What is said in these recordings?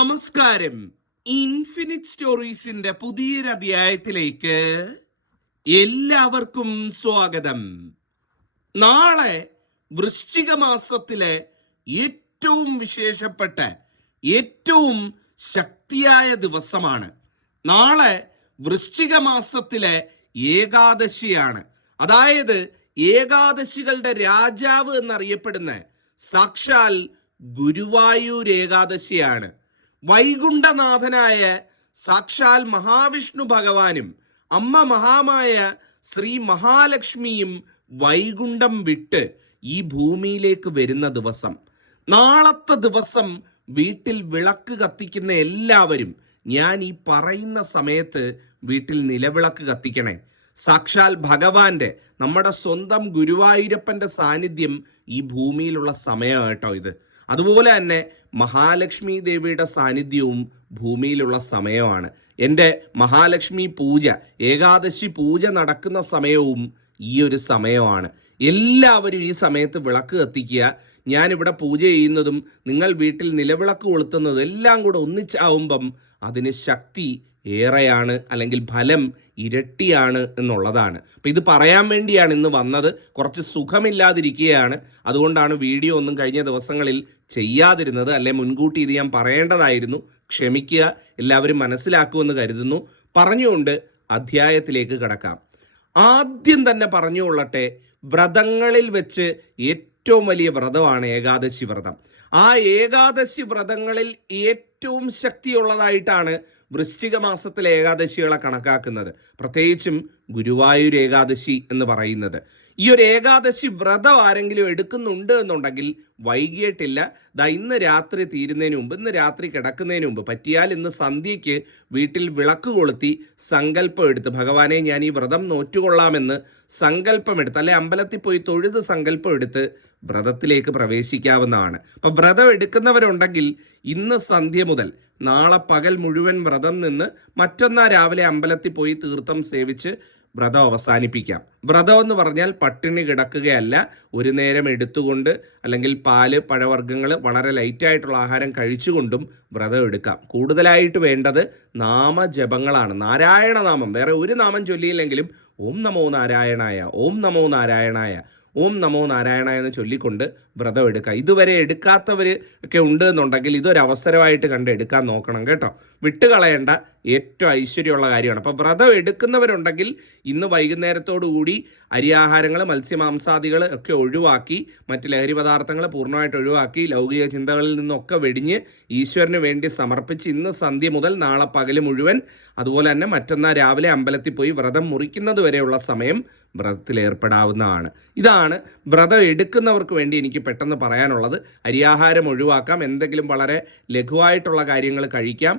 നമസ്കാരം. ഇൻഫിനിറ്റ് സ്റ്റോറീസിന്റെ പുതിയൊരു അധ്യായത്തിലേക്ക് എല്ലാവർക്കും സ്വാഗതം. നാളെ വൃശ്ചിക മാസത്തിലെ ഏറ്റവും വിശേഷപ്പെട്ട ഏറ്റവും ശക്തിയായ ദിവസമാണ്. നാളെ വൃശ്ചിക മാസത്തിലെ ഏകാദശിയാണ്. അതായത് ഏകാദശികളുടെ രാജാവ് എന്നറിയപ്പെടുന്ന സാക്ഷാൽ ഗുരുവായൂർ ഏകാദശിയാണ്. വൈകുണ്ഠനാഥനായ സാക്ഷാൽ മഹാവിഷ്ണു ഭഗവാനും അമ്മ മഹാമായ ശ്രീ മഹാലക്ഷ്മിയും വൈകുണ്ഠം വിട്ട് ഈ ഭൂമിയിലേക്ക് വരുന്ന ദിവസം. നാളത്തെ ദിവസം വീട്ടിൽ വിളക്ക് കത്തിക്കുന്ന എല്ലാവരും ഞാൻ ഈ പറയുന്ന സമയത്ത് വീട്ടിൽ നിലവിളക്ക് കത്തിക്കണേ. സാക്ഷാൽ ഭഗവാന്റെ, നമ്മുടെ സ്വന്തം ഗുരുവായൂരപ്പന്റെ സാന്നിധ്യം ഈ ഭൂമിയിലുള്ള സമയം കേട്ടോ ഇത്. അതുപോലെ തന്നെ മഹാലക്ഷ്മി ദേവിയുടെ സാന്നിധ്യവും ഭൂമിയിലുള്ള സമയമാണ്. എൻ്റെ മഹാലക്ഷ്മി പൂജ, ഏകാദശി പൂജ നടക്കുന്ന സമയവും ഈ ഒരു സമയമാണ്. എല്ലാവരും ഈ സമയത്ത് വിളക്ക് കത്തിക്കുക. ഞാനിവിടെ പൂജ ചെയ്യുന്നതും നിങ്ങൾ വീട്ടിൽ നിലവിളക്ക് കൊളുത്തുന്നതും എല്ലാം കൂടെ ഒന്നിച്ചാവുമ്പം അതിന് ശക്തി ഏറെയാണ്, അല്ലെങ്കിൽ ഫലം ഇരട്ടിയാണ് എന്നുള്ളതാണ്. അപ്പം ഇത് പറയാൻ വേണ്ടിയാണ് ഇന്ന് വന്നത്. കുറച്ച് സുഖമില്ലാതിരിക്കുകയാണ്, അതുകൊണ്ടാണ് വീഡിയോ ഒന്നും കഴിഞ്ഞ ദിവസങ്ങളിൽ ചെയ്യാതിരുന്നത്. അല്ലെ മുൻകൂട്ടി ഇത് ഞാൻ പറയേണ്ടതായിരുന്നു. ക്ഷമിക്കുക, എല്ലാവരും മനസ്സിലാക്കുമെന്ന് കരുതുന്നു. പറഞ്ഞുകൊണ്ട് അധ്യായത്തിലേക്ക് കടക്കാം. ആദ്യം തന്നെ പറഞ്ഞുകൊള്ളട്ടെ, വ്രതങ്ങളിൽ വെച്ച് ഏറ്റവും വലിയ വ്രതമാണ് ഏകാദശി വ്രതം. ആ ഏകാദശി വ്രതങ്ങളിൽ ഏറ്റവും ശക്തിയുള്ളതായിട്ടാണ് വൃശ്ചിക മാസത്തിലെ ഏകാദശികളെ കണക്കാക്കുന്നത്. പ്രത്യേകിച്ചും ഗുരുവായൂർ ഏകാദശി എന്ന് പറയുന്നത്. ഈ ഒരു ഏകാദശി വ്രതം ആരെങ്കിലും എടുക്കുന്നുണ്ട് എന്നുണ്ടെങ്കിൽ വൈകിയിട്ടില്ല. ഇന്ന് രാത്രി തീരുന്നതിന് മുമ്പ്, ഇന്ന് രാത്രി കിടക്കുന്നതിന് മുമ്പ്, പറ്റിയാൽ ഇന്ന് സന്ധ്യയ്ക്ക് വീട്ടിൽ വിളക്ക് കൊളുത്തി സങ്കല്പം എടുത്ത്, ഭഗവാനെ ഞാൻ ഈ വ്രതം നോറ്റുകൊള്ളാമെന്ന് സങ്കല്പമെടുത്ത്, അല്ലെ അമ്പലത്തിൽ പോയി തൊഴുത് സങ്കല്പം എടുത്ത് വ്രതത്തിലേക്ക് പ്രവേശിക്കാവുന്നതാണ്. അപ്പം വ്രതം എടുക്കുന്നവരുണ്ടെങ്കിൽ ഇന്ന് സന്ധ്യ മുതൽ നാളെ പകൽ മുഴുവൻ വ്രതം നിന്ന് മറ്റന്നാൾ രാവിലെ അമ്പലത്തിൽ പോയി തീർത്ഥം സേവിച്ച് വ്രതം അവസാനിപ്പിക്കാം. വ്രതം എന്ന് പറഞ്ഞാൽ പട്ടിണി കിടക്കുകയല്ല, ഒരു നേരം എടുത്തുകൊണ്ട് അല്ലെങ്കിൽ പാല്, പഴവർഗ്ഗങ്ങൾ, വളരെ ലൈറ്റായിട്ടുള്ള ആഹാരം കഴിച്ചുകൊണ്ടും വ്രതം എടുക്കാം. കൂടുതലായിട്ട് വേണ്ടത് നാമജപങ്ങളാണ്. നാരായണ നാമം, വേറെ ഒരു നാമം ചൊല്ലിയില്ലെങ്കിലും ഓം നമോ നാരായണായ, ഓം നമോ നാരായണായ, ഓം നമോ നാരായണ എന്ന് ചൊല്ലിക്കൊണ്ട് വ്രതം എടുക്കുക. ഇതുവരെ എടുക്കാത്തവർ ഒക്കെ ഉണ്ട് എന്നുണ്ടെങ്കിൽ ഇതൊരവസരമായിട്ട് കണ്ട് എടുക്കാൻ നോക്കണം കേട്ടോ. വിട്ടുകളയേണ്ട ഏറ്റവും ഐശ്വര്യമുള്ള കാര്യമാണ്. അപ്പോൾ വ്രതം എടുക്കുന്നവരുണ്ടെങ്കിൽ ഇന്ന് വൈകുന്നേരത്തോടു കൂടി അരിയാഹാരങ്ങൾ, മത്സ്യമാംസാദികൾ ഒക്കെ ഒഴിവാക്കി, മറ്റ് ലഹരി പദാർത്ഥങ്ങൾ പൂർണ്ണമായിട്ട് ഒഴിവാക്കി, ലൗകിക ചിന്തകളിൽ നിന്നൊക്കെ വെടിഞ്ഞ് ഈശ്വരന് വേണ്ടി സമർപ്പിച്ച് ഇന്ന് സന്ധ്യ മുതൽ നാളെ പകൽ മുഴുവൻ, അതുപോലെ തന്നെ മറ്റന്നാൾ രാവിലെ അമ്പലത്തിൽ പോയി വ്രതം മുറിക്കുന്നത് വരെയുള്ള സമയം വ്രതത്തിൽ ഏർപ്പെടാവുന്നതാണ്. ഇതാണ് വ്രതം എടുക്കുന്നവർക്ക് വേണ്ടി എനിക്ക് പെട്ടെന്ന് പറയാനുള്ളത്. അരിയാഹാരം ഒഴിവാക്കാം, എന്തെങ്കിലും വളരെ ലഘുവായിട്ടുള്ള കാര്യങ്ങൾ കഴിക്കാം,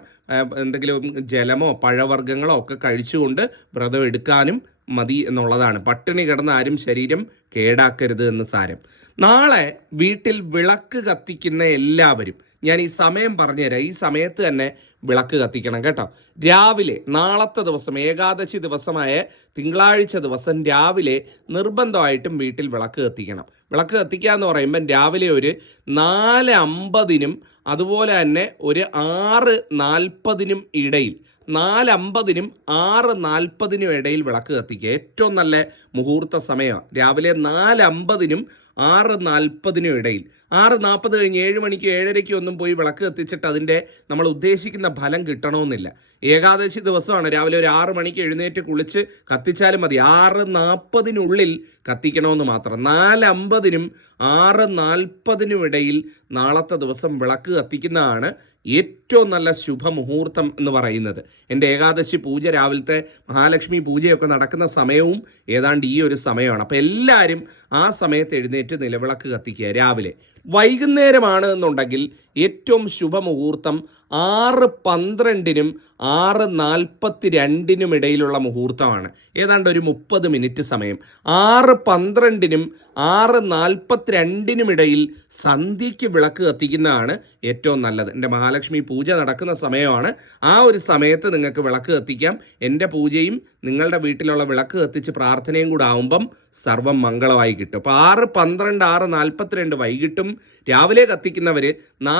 എന്തെങ്കിലും ജലമോ പഴവർഗ്ഗങ്ങളോ ഒക്കെ കഴിച്ചുകൊണ്ട് വ്രതം എടുക്കാനും മതി എന്നുള്ളതാണ്. പട്ടിണി കിടന്ന് ആരും ശരീരം കേടാക്കരുത് എന്ന് സാരം. നാളെ വീട്ടിൽ വിളക്ക് കത്തിക്കുന്ന എല്ലാവരും ഞാൻ ഈ സമയം പറഞ്ഞുതരാം. ഈ സമയത്ത് തന്നെ വിളക്ക് കത്തിക്കണം കേട്ടോ. രാവിലെ നാളത്തെ ദിവസം, ഏകാദശി ദിവസമായ തിങ്കളാഴ്ച ദിവസം രാവിലെ നിർബന്ധമായിട്ടും വീട്ടിൽ വിളക്ക് കത്തിക്കണം. വിളക്ക് കത്തിക്കുക എന്ന് പറയുമ്പം രാവിലെ ഒരു 4:50 അതുപോലെ തന്നെ ഒരു 6:40 ഇടയിൽ, 4:50 6:40 ഇടയിൽ വിളക്ക് കത്തിക്കുക. ഏറ്റവും നല്ല മുഹൂർത്ത സമയമാണ് രാവിലെ 4:50 6:40 ഇടയിൽ. 6:40 കഴിഞ്ഞ് 7 മണിക്ക് 7:30 ഒന്നും പോയി വിളക്ക് കത്തിച്ചിട്ട് അതിൻ്റെ നമ്മൾ ഉദ്ദേശിക്കുന്ന ഫലം കിട്ടണമെന്നില്ല. ഏകാദശി ദിവസമാണ്, രാവിലെ ഒരു 6 മണിക്ക് എഴുന്നേറ്റ് കുളിച്ച് കത്തിച്ചാലും മതി. 6:40 കത്തിക്കണമെന്ന് മാത്രം. 4:50 6:40 ഇടയിൽ നാളത്തെ ദിവസം വിളക്ക് കത്തിക്കുന്നതാണ് ഏറ്റവും നല്ല ശുഭമുഹൂർത്തം എന്ന് പറയുന്നത്. എൻ്റെ ഏകാദശി പൂജ, രാവിലത്തെ മഹാലക്ഷ്മി പൂജയൊക്കെ നടക്കുന്ന സമയവും ഏതാണ്ട് ഈ ഒരു സമയമാണ്. അപ്പോൾ എല്ലാവരും ആ സമയത്ത് എഴുന്നേറ്റ് നിലവിളക്ക് കത്തിക്കുക രാവിലെ. വൈകുന്നേരമാണ് എന്നുണ്ടെങ്കിൽ ഏറ്റവും ശുഭമുഹൂർത്തം 6:12 6:42 ഇടയിലുള്ള മുഹൂർത്തമാണ്. ഏതാണ്ട് ഒരു 30 മിനിറ്റ് സമയം. 6:12 6:42 ഇടയിൽ സന്ധ്യയ്ക്ക് വിളക്ക് കത്തിക്കുന്നതാണ് ഏറ്റവും നല്ലത്. എൻ്റെ മഹാലക്ഷ്മി പൂജ നടക്കുന്ന സമയമാണ്. ആ ഒരു സമയത്ത് നിങ്ങൾക്ക് വിളക്ക് കത്തിക്കാം. എൻ്റെ പൂജയും നിങ്ങളുടെ വീട്ടിലുള്ള വിളക്ക് കത്തിച്ച് പ്രാർത്ഥനയും കൂടെ ആവുമ്പം സർവം മംഗളമായി കിട്ടും. അപ്പോൾ 6:12 6:42 വൈകിട്ടും രാവിലെ കത്തിക്കുന്നവർ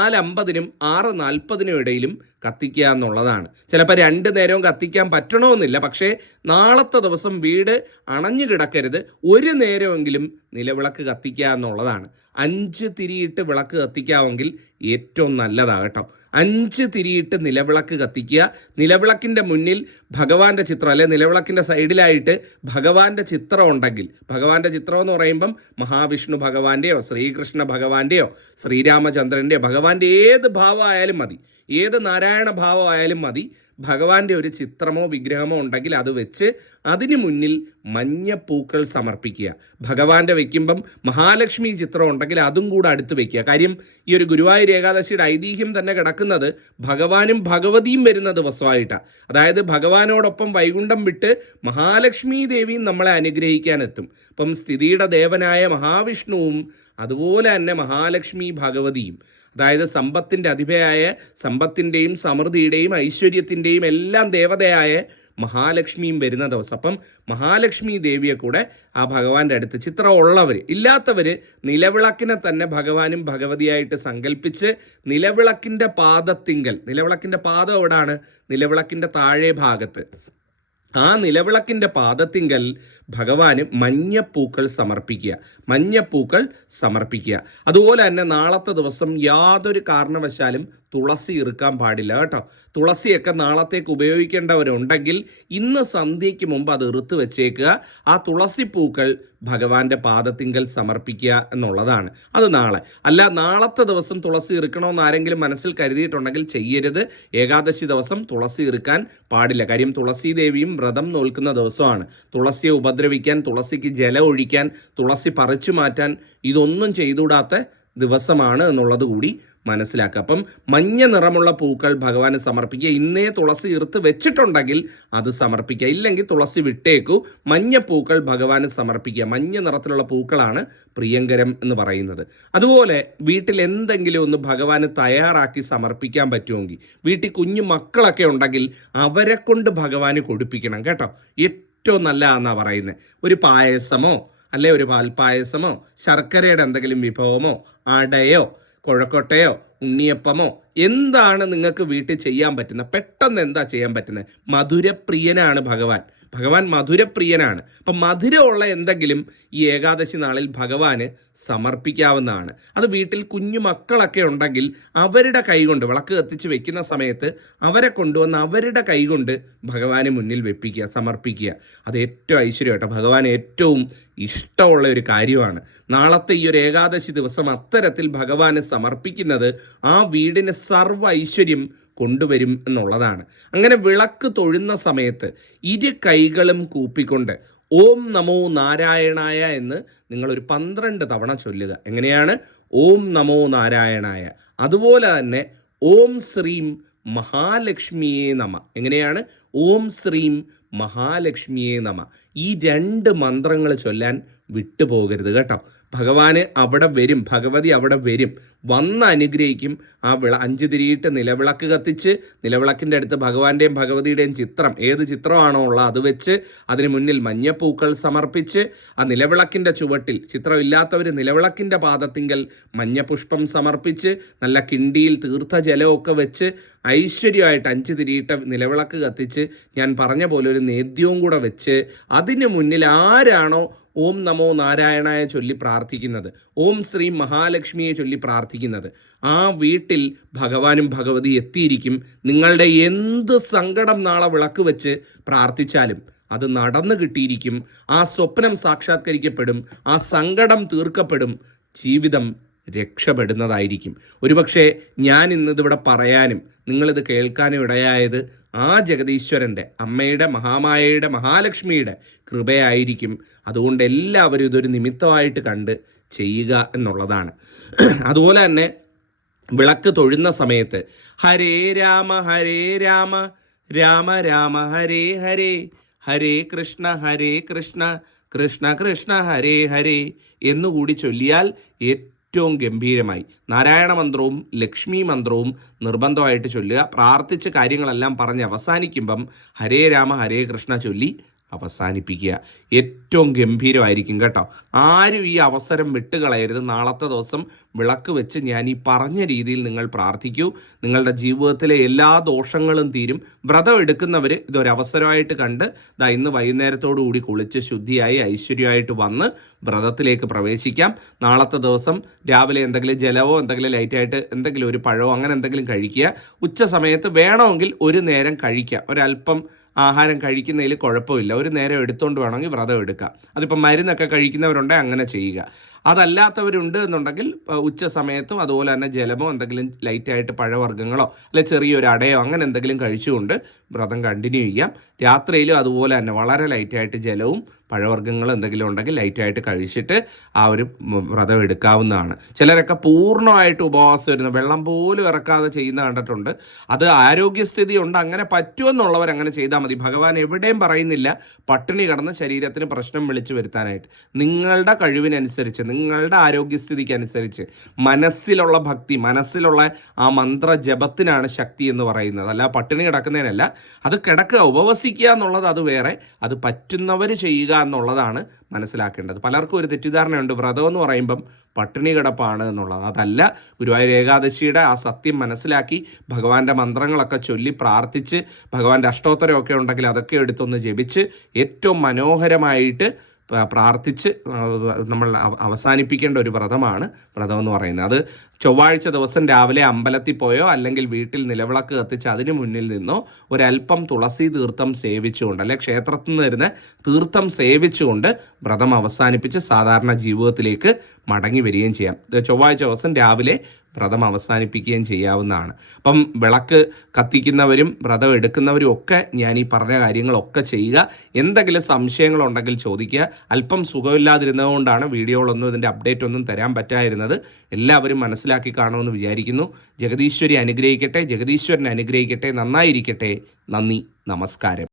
4:50-നും 6:40-നും ഇടയിലും കത്തിക്കുക എന്നുള്ളതാണ്. ചിലപ്പോൾ 2 നേരവും കത്തിക്കാൻ പറ്റണമെന്നില്ല. പക്ഷേ നാളത്തെ ദിവസം വീട് അണഞ്ഞു കിടക്കരുത്, ഒരു നേരമെങ്കിലും നിലവിളക്ക് കത്തിക്കുക എന്നുള്ളതാണ്. 5 തിരിയിട്ട് വിളക്ക് കത്തിക്കാമെങ്കിൽ ഏറ്റവും നല്ലതാണ് കേട്ടോ. 5 തിരിയിട്ട് നിലവിളക്ക് കത്തിക്കുക. നിലവിളക്കിൻ്റെ മുന്നിൽ ഭഗവാന്റെ ചിത്രം, അല്ലെ നിലവിളക്കിൻ്റെ സൈഡിലായിട്ട് ഭഗവാന്റെ ചിത്രം ഉണ്ടെങ്കിൽ, ഭഗവാന്റെ ചിത്രം എന്ന് പറയുമ്പം മഹാവിഷ്ണു ഭഗവാന്റെയോ ശ്രീകൃഷ്ണ ഭഗവാന്റെയോ ശ്രീരാമചന്ദ്രൻ്റെയോ ഭഗവാന്റെ ഏത് ഭാവമായാലും മതി, ഏത് നാരായണ ഭാവമായാലും മതി, ഭഗവാന്റെ ഒരു ചിത്രമോ വിഗ്രഹമോ ഉണ്ടെങ്കിൽ അത് വെച്ച് അതിന് മുന്നിൽ മഞ്ഞപ്പൂക്കൾ സമർപ്പിക്കുക. ഭഗവാന്റെ വെക്കുമ്പം മഹാലക്ഷ്മി ചിത്രം ഉണ്ടെങ്കിൽ അതും കൂടെ അടുത്ത് വെക്കുക. കാര്യം ഈ ഒരു ഗുരുവായൂർ ഏകാദശിയുടെ ഐതിഹ്യം തന്നെ കിടക്കുന്നത് ഭഗവാനും ഭഗവതിയും വരുന്ന ദിവസമായിട്ടാണ്. അതായത് ഭഗവാനോടൊപ്പം വൈകുണ്ഠം വിട്ട് മഹാലക്ഷ്മി ദേവിയും നമ്മളെ അനുഗ്രഹിക്കാനെത്തും. അപ്പം സ്ഥിതിയുടെ ദേവനായ മഹാവിഷ്ണുവും അതുപോലെ തന്നെ മഹാലക്ഷ്മി ഭഗവതിയും, അതായത് സമ്പത്തിൻ്റെ അധിപയായ, സമ്പത്തിൻ്റെയും സമൃദ്ധിയുടെയും ഐശ്വര്യത്തിൻ്റെയും എല്ലാം ദേവതയായ മഹാലക്ഷ്മിയും വരുന്ന ദിവസം. അപ്പം മഹാലക്ഷ്മി ദേവിയെ കൂടെ ആ ഭഗവാന്റെ അടുത്ത് ചിത്രം ഉള്ളവർ, ഇല്ലാത്തവർ നിലവിളക്കിനെ തന്നെ ഭഗവാനും ഭഗവതിയായിട്ട് സങ്കല്പിച്ച് നിലവിളക്കിൻ്റെ പാദത്തിങ്കൽ, നിലവിളക്കിൻ്റെ പാദം എവിടാണ്? നിലവിളക്കിൻ്റെ താഴെ ഭാഗത്ത്. ആ നിലവിളക്കിൻ്റെ പാദത്തിങ്കൽ ഭഗവാന് മഞ്ഞപ്പൂക്കൾ സമർപ്പിക്കുക, മഞ്ഞപ്പൂക്കൾ സമർപ്പിക്കുക. അതുപോലെ തന്നെ നാളത്തെ ദിവസം യാതൊരു കാരണവശാലും തുളസി ഇറുക്കാൻ പാടില്ല കേട്ടോ. തുളസിയൊക്കെ നാളത്തേക്ക് ഉപയോഗിക്കേണ്ടവരുണ്ടെങ്കിൽ ഇന്ന് സന്ധ്യയ്ക്ക് മുമ്പ് അത് ഇറുത്ത് വെച്ചേക്കുക. ആ തുളസി പൂക്കൾ ഭഗവാന്റെ പാദത്തിങ്കൽ സമർപ്പിക്കുക എന്നുള്ളതാണ്. അത് നാളെ അല്ല, നാളത്തെ ദിവസം തുളസി ഇറുക്കണമെന്ന് ആരെങ്കിലും മനസ്സിൽ കരുതിയിട്ടുണ്ടെങ്കിൽ ചെയ്യരുത്. ഏകാദശി ദിവസം തുളസി ഇറുക്കാൻ പാടില്ല. കാര്യം തുളസി ദേവിയും വ്രതം നോൽക്കുന്ന ദിവസമാണ്. തുളസിയെ ഉപദ്രവിക്കാൻ, തുളസിക്ക് ജലം ഒഴിക്കാൻ, തുളസി പറിച്ചു മാറ്റാൻ ഇതൊന്നും ചെയ്തുകൂടാത്ത ദിവസമാണ് എന്നുള്ളത് കൂടി മനസ്സിലാക്കുക. അപ്പം മഞ്ഞ നിറമുള്ള പൂക്കൾ ഭഗവാന് സമർപ്പിക്കുക. ഇന്നേ തുളസി ഇറുത്ത് വെച്ചിട്ടുണ്ടെങ്കിൽ അത് സമർപ്പിക്കുക, ഇല്ലെങ്കിൽ തുളസി വിട്ടേക്കൂ. മഞ്ഞ പൂക്കൾ ഭഗവാന് സമർപ്പിക്കുക. മഞ്ഞ നിറത്തിലുള്ള പൂക്കളാണ് പ്രിയങ്കരം എന്ന് പറയുന്നത്. അതുപോലെ വീട്ടിൽ എന്തെങ്കിലും ഒന്ന് ഭഗവാന് തയ്യാറാക്കി സമർപ്പിക്കാൻ പറ്റുമെങ്കിൽ, വീട്ടിൽ കുഞ്ഞു മക്കളൊക്കെ ഉണ്ടെങ്കിൽ അവരെ കൊണ്ട് ഭഗവാന് കൊടുപ്പിക്കണം കേട്ടോ. ഏറ്റവും നല്ലതാണെന്നാണ് പറയുന്നത്. ഒരു പായസമോ അല്ലെ ഒരു പാൽപ്പായസമോ ശർക്കരയുടെ എന്തെങ്കിലും വിഭവമോ അടയോ കൊഴക്കൊട്ടയോ ഉണ്ണിയപ്പമോ എന്താണ് നിങ്ങൾക്ക് വീട്ടിൽ ചെയ്യാൻ പറ്റുന്നത്? പെട്ടെന്ന് എന്താ ചെയ്യാൻ പറ്റുന്നത്? മധുരപ്രിയനാണ് ഭഗവാൻ. ഭഗവാൻ മധുരപ്രിയനാണ്. അപ്പം മധുരമുള്ള എന്തെങ്കിലും ഈ ഏകാദശി നാളിൽ ഭഗവാന് സമർപ്പിക്കാവുന്നതാണ്. അത് വീട്ടിൽ കുഞ്ഞു മക്കളൊക്കെ ഉണ്ടെങ്കിൽ അവരുടെ കൈകൊണ്ട് വിളക്ക് കത്തിച്ച് വെക്കുന്ന സമയത്ത് അവരെ കൊണ്ടുവന്ന് അവരുടെ കൈകൊണ്ട് ഭഗവാന് മുന്നിൽ വെപ്പിക്കുക, സമർപ്പിക്കുക. അത് ഏറ്റവും ഐശ്വര്യം കേട്ടോ. ഭഗവാൻ ഏറ്റവും ഇഷ്ടമുള്ള ഒരു കാര്യമാണ്. നാളത്തെ ഈ ഒരു ഏകാദശി ദിവസം അത്തരത്തിൽ ഭഗവാന് സമർപ്പിക്കുന്നത് ആ വീടിന് സർവ്വ ഐശ്വര്യം കൊണ്ടുവരും എന്നുള്ളതാണ്. അങ്ങനെ വിളക്ക് തൊഴുന്ന സമയത്ത് ഇരു കൈകളും കൂപ്പിക്കൊണ്ട് ഓം നമോ നാരായണായ എന്ന് നിങ്ങളൊരു 12 തവണ ചൊല്ലുക. എങ്ങനെയാണ്? ഓം നമോ നാരായണായ. അതുപോലെ തന്നെ ഓം ശ്രീം മഹാലക്ഷ്മിയേ നമ. എങ്ങനെയാണ്? ഓം ശ്രീം മഹാലക്ഷ്മിയേ നമ. ഈ 2 മന്ത്രങ്ങൾ ചൊല്ലാൻ വിട്ടുപോകരുത് കേട്ടോ. ഭഗവാന് അവിടെ വരും, ഭഗവതി അവിടെ വരും, വന്ന് അനുഗ്രഹിക്കും. ആ 5 തിരിയിട്ട് നിലവിളക്ക് കത്തിച്ച് നിലവിളക്കിൻ്റെ അടുത്ത് ഭഗവാന്റെയും ഭഗവതിയുടെയും ചിത്രം, ഏത് ചിത്രമാണോ ഉള്ളത് അത് വെച്ച് അതിന് മുന്നിൽ മഞ്ഞപ്പൂക്കൾ സമർപ്പിച്ച് ആ നിലവിളക്കിൻ്റെ ചുവട്ടിൽ, ചിത്രമില്ലാത്തവർ നിലവിളക്കിൻ്റെ പാദത്തിങ്കൽ മഞ്ഞപുഷ്പം സമർപ്പിച്ച് നല്ല കിണ്ടിയിൽ തീർത്ഥജലമൊക്കെ വെച്ച് ഐശ്വര്യമായിട്ട് 5 തിരിയിട്ട നിലവിളക്ക് കത്തിച്ച് ഞാൻ പറഞ്ഞ പോലെ ഒരു നേദ്യവും കൂടെ വെച്ച് അതിന് മുന്നിൽ ആരാണോ ഓം നമോ നാരായണായ ചൊല്ലി പ്രാർത്ഥിക്കുന്നത്, ഓം ശ്രീ മഹാലക്ഷ്മിയെ ചൊല്ലി പ്രാർത്ഥിക്കുന്നത്, ആ വീട്ടിൽ ഭഗവാനും ഭഗവതി എത്തിയിരിക്കും. നിങ്ങളുടെ എന്ത് സങ്കടം നാളെ വിളക്ക് വെച്ച് പ്രാർത്ഥിച്ചാലും അത് നടന്നു കിട്ടിയിരിക്കും. ആ സ്വപ്നം സാക്ഷാത്കരിക്കപ്പെടും, ആ സങ്കടം തീർക്കപ്പെടും, ജീവിതം രക്ഷപ്പെടുന്നതായിരിക്കും. ഒരുപക്ഷെ ഞാൻ ഇന്നിതിവിടെ പറയാനും നിങ്ങളിത് കേൾക്കാനും ഇടയായത് ആ ജഗദീശ്വരൻ്റെ, അമ്മയുടെ, മഹാമായയുടെ, മഹാലക്ഷ്മിയുടെ കൃപയായിരിക്കും. അതുകൊണ്ട് എല്ലാവരും ഇതൊരു നിമിത്തമായിട്ട് കണ്ട് ചെയ്യുക എന്നുള്ളതാണ്. അതുപോലെ തന്നെ വിളക്ക് തൊഴുന്ന സമയത്ത് ഹരേ രാമ രാമ രാമ ഹരേ ഹരേ, ഹരേ കൃഷ്ണ കൃഷ്ണ കൃഷ്ണ ഹരേ ഹരേ എന്നുകൂടി ചൊല്ലിയാൽ ഏറ്റവും ഗംഭീരമായി. നാരായണ മന്ത്രവും ലക്ഷ്മി മന്ത്രവും നിർബന്ധമായിട്ട് ചൊല്ലുക. പ്രാർത്ഥിച്ച് കാര്യങ്ങളെല്ലാം പറഞ്ഞ് അവസാനിക്കുമ്പം ഹരേ രാമ ഹരേ കൃഷ്ണ ചൊല്ലി അവസാനിപ്പിക്കുക. ഏറ്റവും ഗംഭീരമായിരിക്കും കേട്ടോ. ആരും ഈ അവസരം വിട്ടുകളയരുത്. നാളത്തെ ദിവസം വിളക്ക് വെച്ച് ഞാൻ ഈ പറഞ്ഞ രീതിയിൽ നിങ്ങൾ പ്രാർത്ഥിക്കൂ. നിങ്ങളുടെ ജീവിതത്തിലെ എല്ലാ ദോഷങ്ങളും തീരും. വ്രതം എടുക്കുന്നവർ ഇതൊരവസരമായിട്ട് കണ്ട് ഇന്ന് വൈകുന്നേരത്തോടു കൂടി കുളിച്ച് ശുദ്ധിയായി ഐശ്വര്യമായിട്ട് വന്ന് വ്രതത്തിലേക്ക് പ്രവേശിക്കാം. നാളത്തെ ദിവസം രാവിലെ എന്തെങ്കിലും ജലമോ എന്തെങ്കിലും ലൈറ്റായിട്ട് എന്തെങ്കിലും ഒരു പഴമോ അങ്ങനെ എന്തെങ്കിലും കഴിക്കുക. ഉച്ച സമയത്ത് വേണമെങ്കിൽ ഒരു നേരം കഴിക്കുക. ഒരല്പം ആഹാരം കഴിക്കുന്നതിൽ കുഴപ്പമില്ല. ഒരു നേരം എടുത്തുകൊണ്ട് വേണമെങ്കിൽ വ്രതം എടുക്കാം. അതിപ്പോൾ മരുന്നൊക്കെ കഴിക്കുന്നവരുണ്ടെങ്കിൽ അങ്ങനെ ചെയ്യുക. അതല്ലാത്തവരുണ്ട് എന്നുണ്ടെങ്കിൽ ഉച്ച സമയത്തും അതുപോലെ തന്നെ ജലമോ എന്തെങ്കിലും ലൈറ്റായിട്ട് പഴവർഗ്ഗങ്ങളോ അല്ലെ ചെറിയൊരു അടയോ അങ്ങനെ എന്തെങ്കിലും കഴിച്ചുകൊണ്ട് വ്രതം കണ്ടിന്യൂ ചെയ്യാം. രാത്രിയിലും അതുപോലെ തന്നെ വളരെ ലൈറ്റായിട്ട് ജലവും പഴവർഗ്ഗങ്ങളും എന്തെങ്കിലും ഉണ്ടെങ്കിൽ ലൈറ്റായിട്ട് കഴിച്ചിട്ട് ആ ഒരു വ്രതം എടുക്കാവുന്നതാണ്. ചിലരൊക്കെ പൂർണ്ണമായിട്ട് ഉപവാസം വരുന്നു, വെള്ളം പോലും ഇറക്കാതെ ചെയ്യുന്ന കണ്ടിട്ടുണ്ട്. അത് ആരോഗ്യസ്ഥിതി ഉണ്ട്, അങ്ങനെ പറ്റുമെന്നുള്ളവർ അങ്ങനെ ചെയ്താൽ മതി. ഭഗവാൻ എവിടെയും പറയുന്നില്ല പട്ടിണി കിടന്ന് ശരീരത്തിന് പ്രശ്നം വിളിച്ചു വരുത്താനായിട്ട്. നിങ്ങളുടെ കഴിവിനനുസരിച്ച് നിങ്ങളുടെ ആരോഗ്യസ്ഥിതിക്ക് അനുസരിച്ച് മനസ്സിലുള്ള ഭക്തി, മനസ്സിലുള്ള ആ മന്ത്രജപത്തിനാണ് ശക്തി എന്ന് പറയുന്നത്. അല്ല പട്ടിണി കിടക്കുന്നതിനല്ല. അത് കിടക്കുക, ഉപവസിക്കുക എന്നുള്ളത് അത് വേറെ, അത് പറ്റുന്നവർ ചെയ്യുക എന്നുള്ളതാണ് മനസ്സിലാക്കേണ്ടത്. പലർക്കും ഒരു തെറ്റിദ്ധാരണയുണ്ട് വ്രതം എന്ന് പറയുമ്പം പട്ടിണി കിടപ്പാണ് എന്നുള്ളത്. അതല്ല. ഗുരുവായൂർ ഏകാദശിയുടെ ആ സത്യം മനസ്സിലാക്കി ഭഗവാന്റെ മന്ത്രങ്ങളൊക്കെ ചൊല്ലി പ്രാർത്ഥിച്ച് ഭഗവാന്റെ അഷ്ടോത്തരമൊക്കെ ഉണ്ടെങ്കിൽ അതൊക്കെ എടുത്തൊന്ന് ജപിച്ച് ഏറ്റവും മനോഹരമായിട്ട് പ്രാർത്ഥിച്ച് നമ്മൾ അവസാനിപ്പിക്കേണ്ട ഒരു വ്രതമാണ് വ്രതം എന്ന് പറയുന്നത്. അത് ചൊവ്വാഴ്ച ദിവസം രാവിലെ അമ്പലത്തിൽ പോയോ അല്ലെങ്കിൽ വീട്ടിൽ നിലവിളക്ക് കത്തിച്ച് അതിന് മുന്നിൽ നിന്നോ ഒരല്പം തുളസി തീർത്ഥം സേവിച്ചുകൊണ്ട് അല്ലെ ക്ഷേത്രത്തിൽ നിന്ന് വരുന്ന തീർത്ഥം സേവിച്ചുകൊണ്ട് വ്രതം അവസാനിപ്പിച്ച് സാധാരണ ജീവിതത്തിലേക്ക് മടങ്ങി വരികയും ചെയ്യാം. ചൊവ്വാഴ്ച ദിവസം രാവിലെ വ്രതം അവസാനിപ്പിക്കുകയും ചെയ്യാവുന്നതാണ്. അപ്പം വിളക്ക് കത്തിക്കുന്നവരും വ്രതം എടുക്കുന്നവരും ഒക്കെ ഞാൻ ഈ പറഞ്ഞ കാര്യങ്ങളൊക്കെ ചെയ്യുക. എന്തെങ്കിലും സംശയങ്ങളുണ്ടെങ്കിൽ ചോദിക്കുക. അല്പം സുഖമില്ലാതിരുന്നതുകൊണ്ടാണ് വീഡിയോകളൊന്നും ഇതിൻ്റെ അപ്ഡേറ്റ് ഒന്നും തരാൻ പറ്റാതിരുന്നത്. എല്ലാവരും മനസ്സിലാക്കി കാണുമെന്ന് വിചാരിക്കുന്നു. ജഗദീശ്വരി അനുഗ്രഹിക്കട്ടെ, ജഗദീശ്വരൻ അനുഗ്രഹിക്കട്ടെ. നന്നായിരിക്കട്ടെ. നന്ദി, നമസ്കാരം.